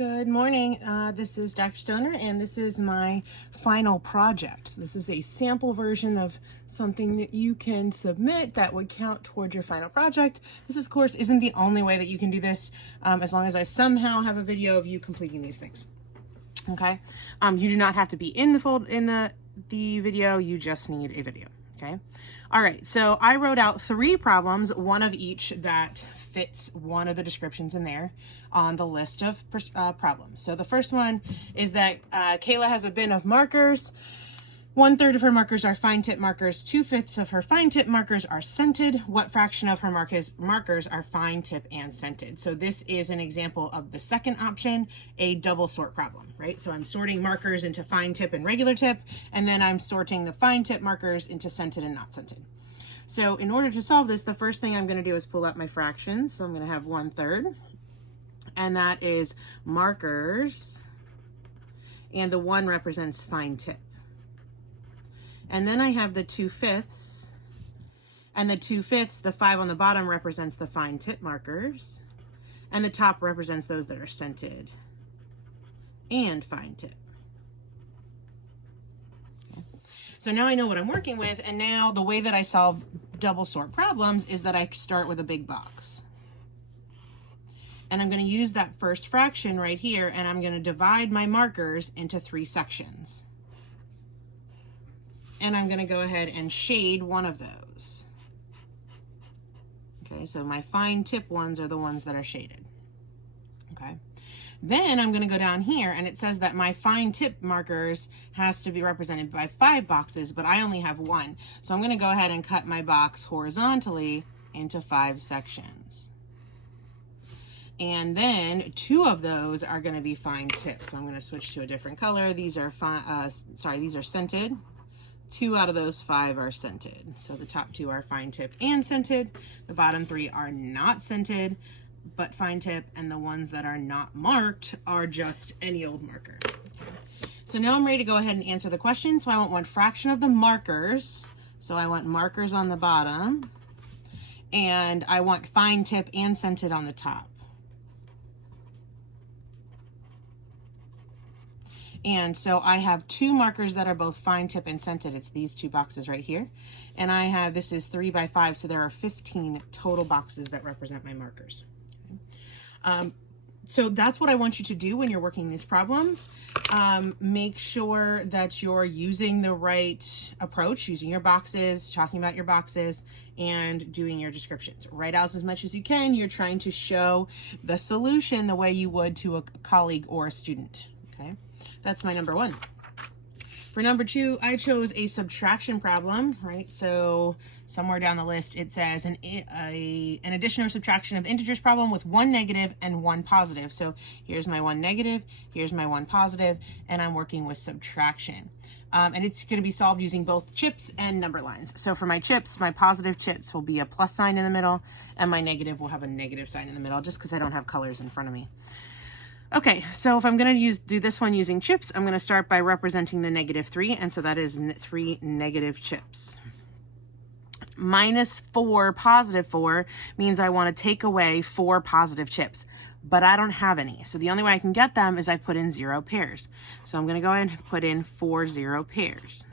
Good morning. This is Dr. Stoner, and this is my final project. This is a sample version of something that you can submit that would count towards your final project. This, of course, isn't the only way that you can do this, as long as I somehow have a video of you completing these things. Okay? You do not have to be in the video. You just need a video. Okay? All right, so I wrote out 3 problems, one of each that fits one of the descriptions in there on the list of problems. So the first one is that Kayla has a bin of markers. 1/3 of her markers are fine tip markers. 2/5 of her fine tip markers are scented. What fraction of her markers are fine tip and scented? So this is an example of the second option, a double sort problem, right? So I'm sorting markers into fine tip and regular tip, and then I'm sorting the fine tip markers into scented and not scented. So in order to solve this, the first thing I'm going to do is pull up my fractions. So I'm going to have 1/3, and that is markers, and the 1 represents fine tip. And then I have the 2/5, and the 2/5, the 5 on the bottom represents the fine tip markers, and the top represents those that are scented and fine tip. So now I know what I'm working with, and now the way that I solve double sort problems is that I start with a big box. And I'm going to use that first fraction right here, and I'm going to divide my markers into 3 sections. And I'm going to go ahead and shade one of those. Okay, so my fine tip ones are the ones that are shaded. Okay. Then I'm going to go down here, and it says that my fine tip markers has to be represented by 5 boxes, but I only have 1. So I'm going to go ahead and cut my box horizontally into 5 sections. And then 2 of those are going to be fine tip. So I'm going to switch to a different color. These are these are scented. 2 out of those 5 are scented. So the top 2 are fine tip and scented. The bottom 3 are not scented, but fine tip, and the ones that are not marked are just any old marker. So now I'm ready to go ahead and answer the question. So I want 1 fraction of the markers. So I want markers on the bottom, and I want fine tip and scented on the top. And so I have 2 markers that are both fine tip and scented. It's these 2 boxes right here. And I have, this is 3 by 5, so there are 15 total boxes that represent my markers. Okay. So that's what I want you to do when you're working these problems. Make sure that you're using the right approach, using your boxes, talking about your boxes, and doing your descriptions. Write out as much as you can. You're trying to show the solution the way you would to a colleague or a student. Okay. That's my number 1. For number 2, I chose a subtraction problem, right? So somewhere down the list, it says an addition or subtraction of integers problem with 1 negative and 1 positive. So here's my 1 negative, here's my 1 positive, and I'm working with subtraction. And it's going to be solved using both chips and number lines. So for my chips, my positive chips will be a plus sign in the middle, and my negative will have a negative sign in the middle, just because I don't have colors in front of me. Okay, so if I'm going to do this one using chips, I'm going to start by representing the -3, and so that is 3 negative chips. -4, +4 means I want to take away 4 positive chips, but I don't have any. So the only way I can get them is I put in 0 pairs. So I'm going to go ahead and put in 4 0 pairs.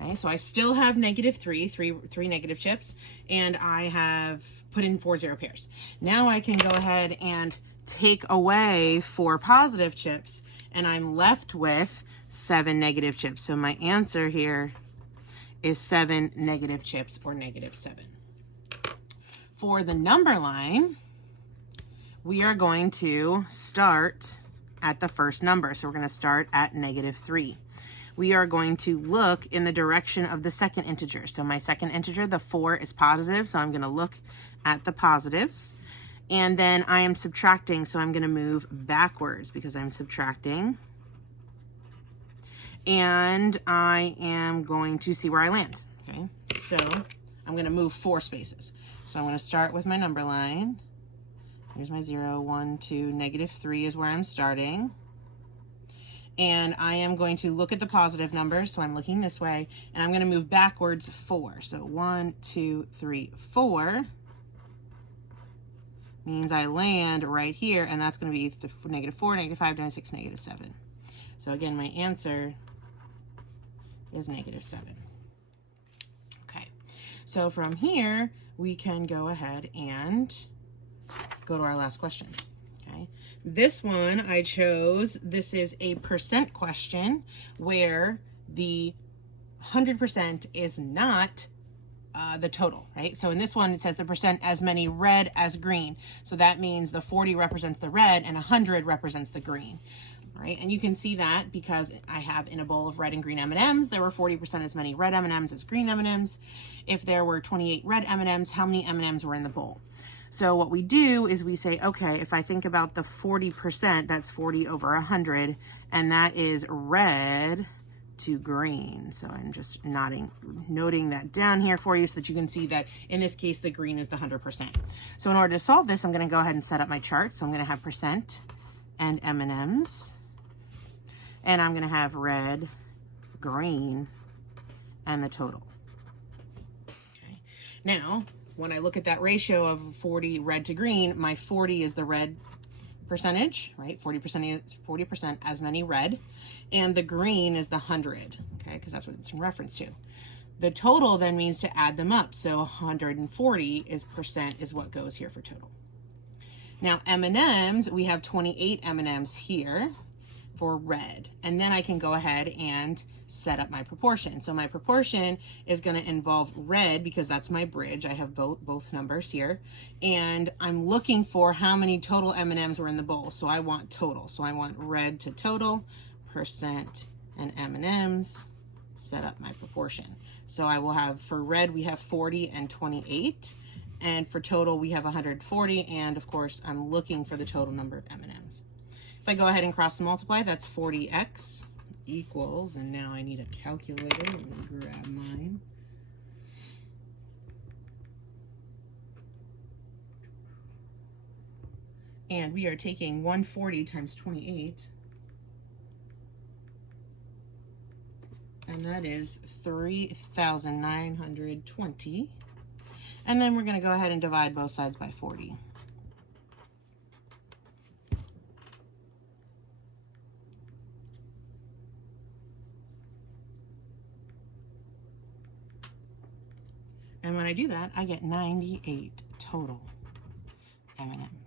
Okay, so I still have three negative chips, and I have put in 4 0 pairs. Now I can go ahead and take away 4 positive chips, and I'm left with 7 negative chips. So my answer here is 7 negative chips, or -7. For the number line, we are going to start at the first number. So we're going to start at -3. We are going to look in the direction of the second integer. So my second integer, the 4, is positive, so I'm going to look at the positives. And then I am subtracting, so I'm going to move backwards because I'm subtracting. And I am going to see where I land. Okay, so I'm going to move 4 spaces. So I'm going to start with my number line. Here's my 0, 1, 2, -3 is where I'm starting. And I am going to look at the positive numbers, so I'm looking this way, and I'm going to move backwards 4. So 1, 2, 3, 4. means I land right here, and that's going to be -4, -5, -6, -7. So again, my answer is -7. Okay, so from here, we can go ahead and go to our last question. Okay, this one I chose, this is a percent question where the 100% is not the total, right? So in this one, it says the percent as many red as green. So that means the 40 represents the red and 100 represents the green, right? And you can see that because I have in a bowl of red and green M&Ms, there were 40% as many red M&Ms as green M&Ms. If there were 28 red M&Ms, how many M&Ms were in the bowl? So what we do is we say, okay, if I think about the 40%, that's 40 over 100, and that is red to green. So I'm just noting that down here for you so that you can see that in this case, the green is the 100%. So in order to solve this, I'm going to go ahead and set up my chart. So I'm going to have percent and M&Ms, and I'm going to have red, green, and the total. Okay. Now, when I look at that ratio of 40 red to green, my 40 is the red percentage, right? 40% is 40% as many red, and the green is the 100, okay? Because that's what it's in reference to. The total then means to add them up. So 140 is percent is what goes here for total. Now M&Ms, we have 28 M&Ms here for red, and then I can go ahead and set up my proportion. So my proportion is going to involve red because that's my bridge. I have both numbers here, and I'm looking for how many total M&Ms were in the bowl. So I want total. So I want red to total, percent and M&Ms, set up my proportion. So I will have, for red, we have 40 and 28. And for total, we have 140. And of course, I'm looking for the total number of M&Ms. If I go ahead and cross multiply, that's 40x equals, and now I need a calculator. Let me grab mine. And we are taking 140 times 28. And that is 3,920. And then we're going to go ahead and divide both sides by 40. And when I do that, I get 98 total M&Ms.